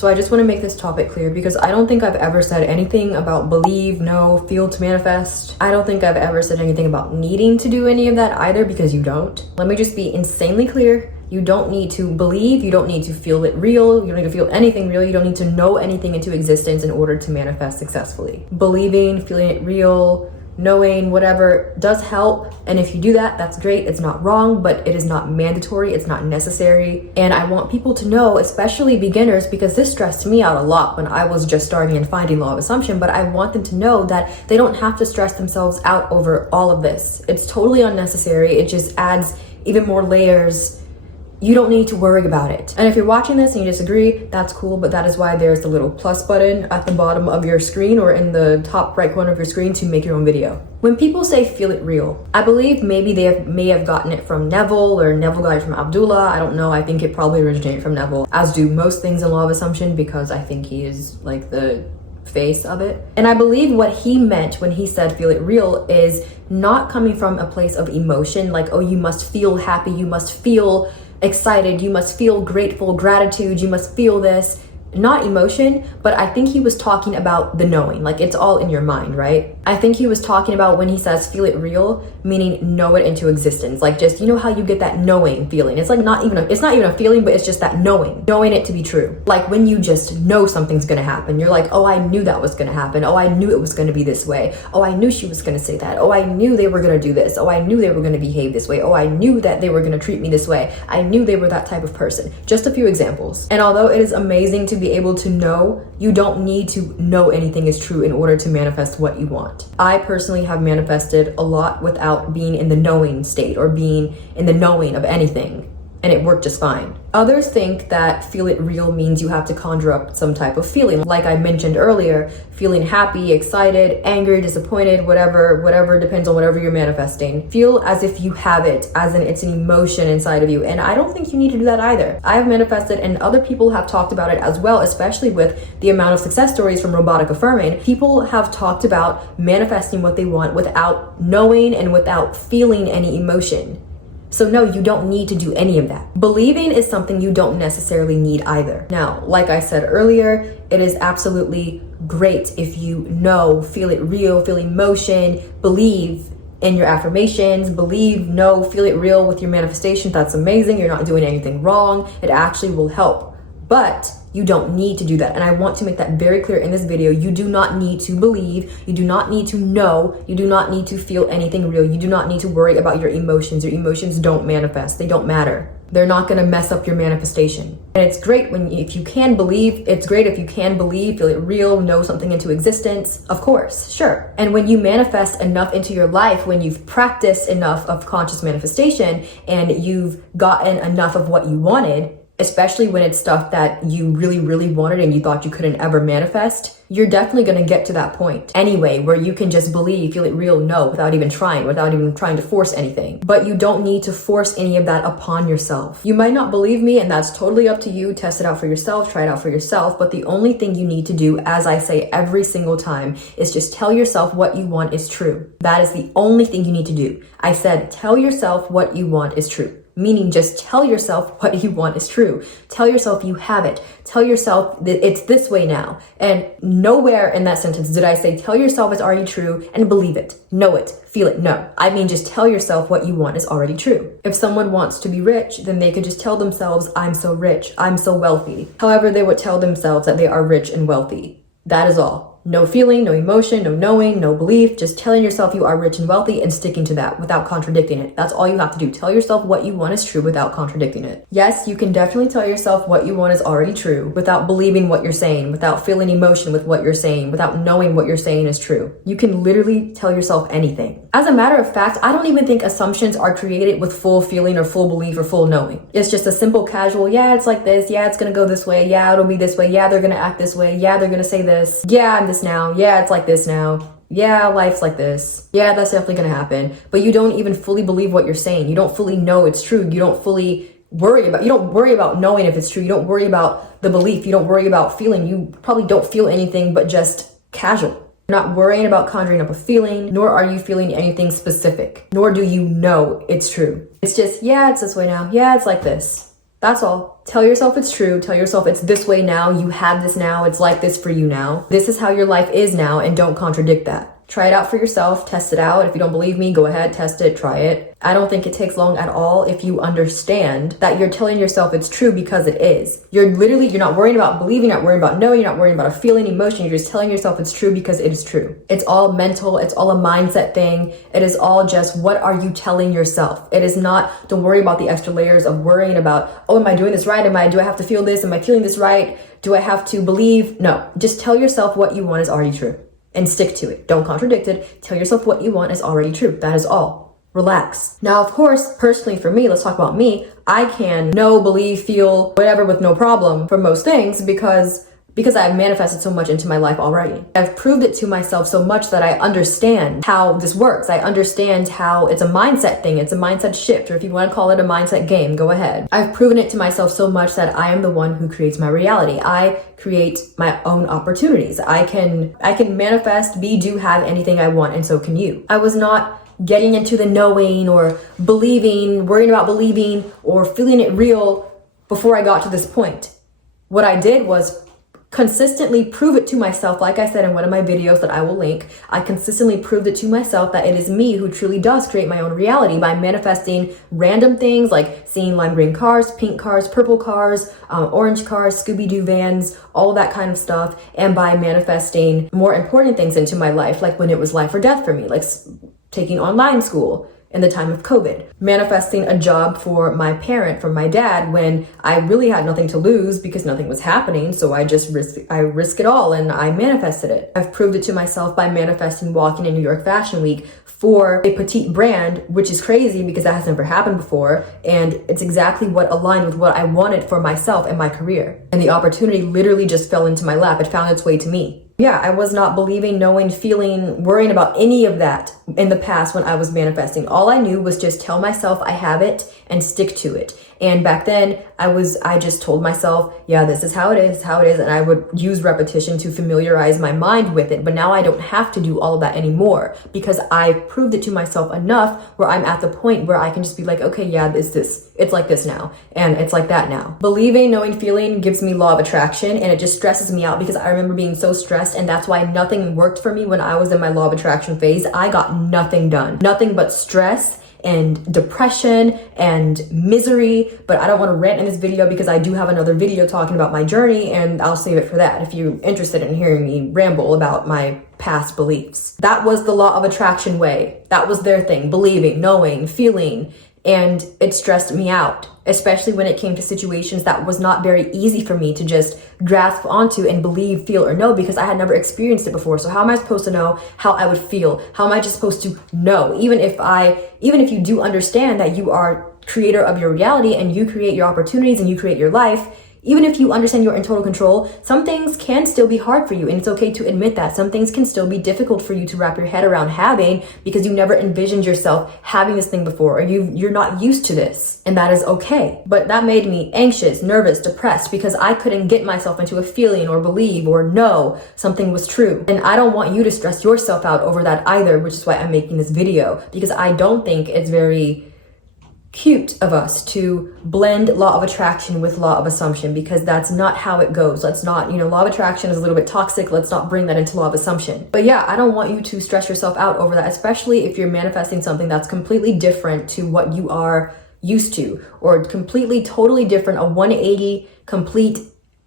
So I just want to make this topic clear because I don't think I've ever said anything about believe, know, feel to manifest. I don't think I've ever said anything about needing to do any of that either, because you don't. Let me just be insanely clear. You don't need to believe, you don't need to feel it real, you don't need to feel anything real, you don't need to know anything into existence in order to manifest successfully. Believing, feeling it real, knowing, whatever does help, and if you do that, that's great. It's not wrong, but it is not mandatory, it's not necessary. And I want people to know, especially beginners, because this stressed me out a lot when I was just starting and finding law of assumption, but I want them to know that they don't have to stress themselves out over all of this. It's totally unnecessary. It just adds even more layers. You don't need to worry about it. And if you're watching this and you disagree, that's cool, but that is why there's the little plus button at the bottom of your screen or in the top right corner of your screen to make your own video. When people say feel it real, I believe maybe they may have gotten it from Neville, or Neville got it from Abdullah. I don't know. I think it probably originated from Neville, as do most things in law of assumption, because I think he is like the face of it. And I believe what he meant when he said feel it real is not coming from a place of emotion, like, oh, you must feel happy, you must feel excited, you must feel grateful, gratitude, you must feel this. Not emotion, but I think he was talking about the knowing, like it's all in your mind, right? I think he was talking about when he says feel it real, meaning know it into existence. Like, just, you know how you get that knowing feeling. It's like it's not even a feeling, but it's just that knowing it to be true. Like when you just know something's gonna happen, you're like, oh, I knew that was gonna happen. Oh, I knew it was gonna be this way. Oh, I knew she was gonna say that. Oh, I knew they were gonna do this. Oh, I knew they were gonna behave this way. Oh, I knew that they were gonna treat me this way. I knew they were that type of person. Just a few examples. And although it is amazing to be able to know, you don't need to know anything is true in order to manifest what you want. I personally have manifested a lot without being in the knowing state or being in the knowing of anything, and it worked just fine. Others think that feel it real means you have to conjure up some type of feeling. Like I mentioned earlier, feeling happy, excited, angry, disappointed, whatever, depends on whatever you're manifesting. Feel as if you have it, as in it's an emotion inside of you. And I don't think you need to do that either. I have manifested, and other people have talked about it as well, especially with the amount of success stories from robotic affirming. People have talked about manifesting what they want without knowing and without feeling any emotion. So no, you don't need to do any of that. Believing is something you don't necessarily need either. Now, like I said earlier, it is absolutely great if you know, feel it real, feel emotion, believe in your affirmations, believe, know, feel it real with your manifestation. That's amazing. You're not doing anything wrong. It actually will help. But you don't need to do that. And I want to make that very clear in this video. You do not need to believe. You do not need to know. You do not need to feel anything real. You do not need to worry about your emotions. Your emotions don't manifest. They don't matter. They're not going to mess up your manifestation. And it's great if you can believe. It's great if you can believe, feel it real, know something into existence. Of course, sure. And when you manifest enough into your life, when you've practiced enough of conscious manifestation and you've gotten enough of what you wanted, especially when it's stuff that you really, really wanted and you thought you couldn't ever manifest, you're definitely going to get to that point anyway, where you can just believe, feel it real, know, without even trying to force anything. But you don't need to force any of that upon yourself. You might not believe me, and that's totally up to you. Test it out for yourself, try it out for yourself. But the only thing you need to do, as I say every single time, is just tell yourself what you want is true. That is the only thing you need to do. I said, tell yourself what you want is true. Meaning just tell yourself what you want is true. Tell yourself you have it. Tell yourself that it's this way now. And nowhere in that sentence did I say tell yourself it's already true and believe it, know it, feel it. No, I mean just tell yourself what you want is already true. If someone wants to be rich, then they could just tell themselves, I'm so rich, I'm so wealthy. However, they would tell themselves that they are rich and wealthy. That is all. No feeling, no emotion, no knowing, no belief, just telling yourself you are rich and wealthy and sticking to that without contradicting it. That's all you have to do. Tell yourself what you want is true without contradicting it. Yes, you can definitely tell yourself what you want is already true without believing what you're saying, without feeling emotion with what you're saying, without knowing what you're saying is true. You can literally tell yourself anything. As a matter of fact, I don't even think assumptions are created with full feeling or full belief or full knowing. It's just a simple casual, yeah, it's like this. Yeah, it's gonna go this way. Yeah, it'll be this way. Yeah, they're gonna act this way. Yeah, they're gonna say this. Yeah, I'm this now. Yeah, it's like this now. Yeah, life's like this. Yeah, that's definitely gonna happen. But you don't even fully believe what you're saying. You don't fully know it's true. You don't worry about knowing if it's true. You don't worry about the belief. You don't worry about feeling. You probably don't feel anything but just casual. You're not worrying about conjuring up a feeling, nor are you feeling anything specific, nor do you know it's true. It's just, yeah, it's this way now. Yeah, it's like this. That's all. Tell yourself it's true. Tell yourself it's this way now. You have this now. It's like this for you now. This is how your life is now, and don't contradict that. Try it out for yourself. Test it out. If you don't believe me, go ahead, test it, try it. I don't think it takes long at all if you understand that you're telling yourself it's true because it is. You're not worrying about believing, not worrying about knowing, you're not worrying about a feeling, emotion. You're just telling yourself it's true because it is true. It's all mental. It's all a mindset thing. It is all just, what are you telling yourself? It is not, don't worry about the extra layers of worrying about, oh, am I doing this right? Do I have to feel this? Am I feeling this right? Do I have to believe? No, just tell yourself what you want is already true. And stick to it. Don't contradict it. Tell yourself what you want is already true. That is all. Relax. Now, of course, personally for me, let's talk about me. I can know, believe, feel, whatever with no problem for most things because I've manifested so much into my life already. I've proved it to myself so much that I understand how this works. I understand how it's a mindset thing. It's a mindset shift, or if you want to call it a mindset game, go ahead. I've proven it to myself so much that I am the one who creates my reality. I create my own opportunities. I can manifest, be, do, have anything I want, and so can you. I was not getting into the knowing or believing, worrying about believing or feeling it real before I got to this point. What I did was consistently prove it to myself. Like I said in one of my videos that I will link, I consistently proved it to myself that it is me who truly does create my own reality by manifesting random things like seeing lime green cars, pink cars, purple cars, orange cars, Scooby-Doo vans, all that kind of stuff, and by manifesting more important things into my life, like when it was life or death for me, like taking online school in the time of COVID, manifesting a job for my parent, for my dad, when I really had nothing to lose because nothing was happening. So I just risk it all and I manifested it. I've proved it to myself by manifesting walking in New York Fashion Week for a petite brand, which is crazy because that has never happened before. And it's exactly what aligned with what I wanted for myself and my career. And the opportunity literally just fell into my lap. It found its way to me. Yeah, I was not believing, knowing, feeling, worrying about any of that in the past when I was manifesting. All I knew was just tell myself I have it and stick to it. And back then I just told myself, yeah, this is how it is, and I would use repetition to familiarize my mind with it. But now I don't have to do all of that anymore because I proved it to myself enough where I'm at the point where I can just be like, okay, yeah, it's like this now, and it's like that now. Believing, knowing, feeling gives me law of attraction, and it just stresses me out because I remember being so stressed, and that's why nothing worked for me when I was in my law of attraction phase. I got nothing done, nothing but stress and depression and misery. But I don't want to rant in this video because I do have another video talking about my journey, and I'll save it for that if you're interested in hearing me ramble about my past beliefs. That was the law of attraction way. That was their thing, believing, knowing, feeling, and it stressed me out, especially when it came to situations that was not very easy for me to just grasp onto and believe, feel, or know because I had never experienced it before. So how am I supposed to know how I would feel? How am I just supposed to know? Even if you do understand that you are creator of your reality and you create your opportunities and you create your life, even if you understand you're in total control, some things can still be hard for you, and it's okay to admit that. Some things can still be difficult for you to wrap your head around having because you never envisioned yourself having this thing before, or you're not used to this, and that is okay. But that made me anxious, nervous, depressed because I couldn't get myself into a feeling or believe or know something was true. And I don't want you to stress yourself out over that either, which is why I'm making this video, because I don't think it's very cute of us to blend law of attraction with law of assumption, because that's not how it goes. Let's not, law of attraction is a little bit toxic. Let's not bring that into law of assumption. But yeah, I don't want you to stress yourself out over that, especially if you're manifesting something that's completely different to what you are used to, or completely, totally different, a 180 complete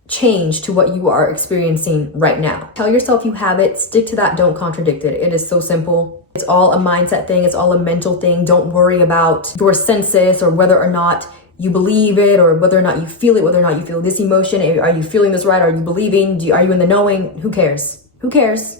change to what you are experiencing right now. Tell yourself you have it, stick to that, don't contradict it. It is so simple. It's all a mindset thing. It's all a mental thing. Don't worry about your senses or whether or not you believe it or whether or not you feel it, whether or not you feel this emotion. Are you feeling this right? Are you believing? Are you in the knowing? Who cares? Who cares?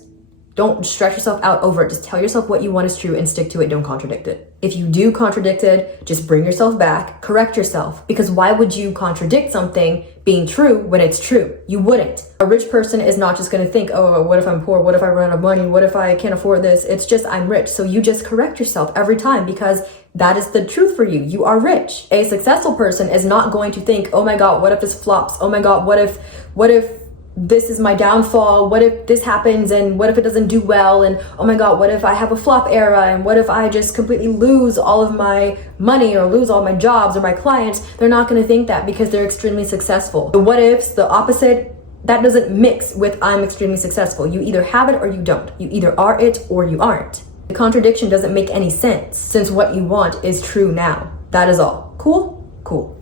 Don't stress yourself out over it. Just tell yourself what you want is true and stick to it. Don't contradict it. If you do contradict it, just bring yourself back, correct yourself. Because why would you contradict something being true when it's true? You wouldn't. A rich person is not just going to think, oh, what if I'm poor? What if I run out of money? What if I can't afford this? It's just, I'm rich. So you just correct yourself every time because that is the truth for you. You are rich. A successful person is not going to think, oh my God, what if this flops? Oh my God, what if this is my downfall, what if this happens, and what if it doesn't do well, and oh my god, what if I have a flop era, and what if I just completely lose all of my money or lose all my jobs or my clients. They're not going to think that because they're extremely successful. The what ifs, the opposite, that doesn't mix with I'm extremely successful. You either have it or you don't. You either are it or you aren't. The contradiction doesn't make any sense since what you want is true now. That is all. Cool? Cool.